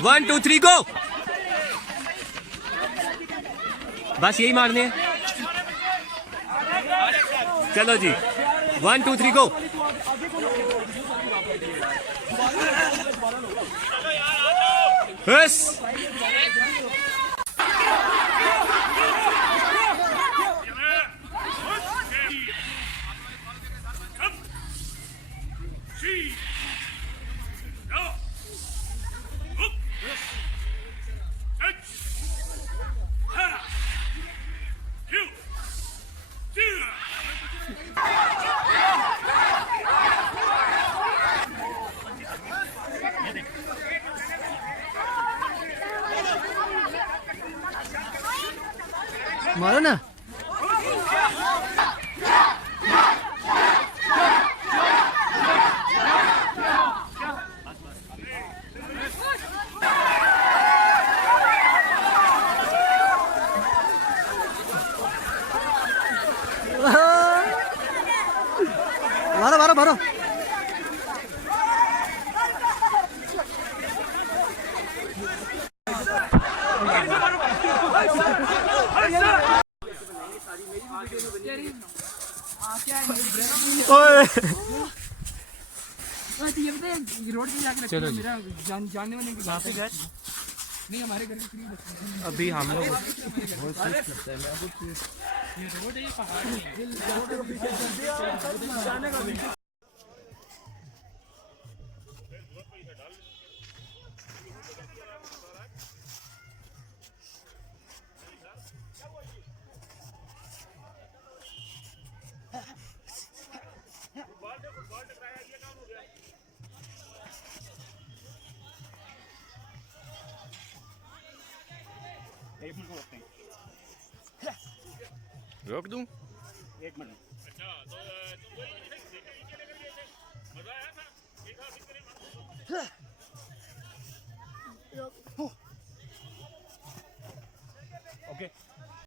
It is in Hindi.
1 2 3 गो। बस यही मारने हैं। चलो जी 1 2 3 गो। बस मारो ना। मारो मारो मारो। रोड पे जाके चलो जी। मेरा जानने वाले की बात है नहीं हमारे घर की अभी हम लोग रोक दूं। 1 मिनट। अच्छा तो तुम वही मजा आया था।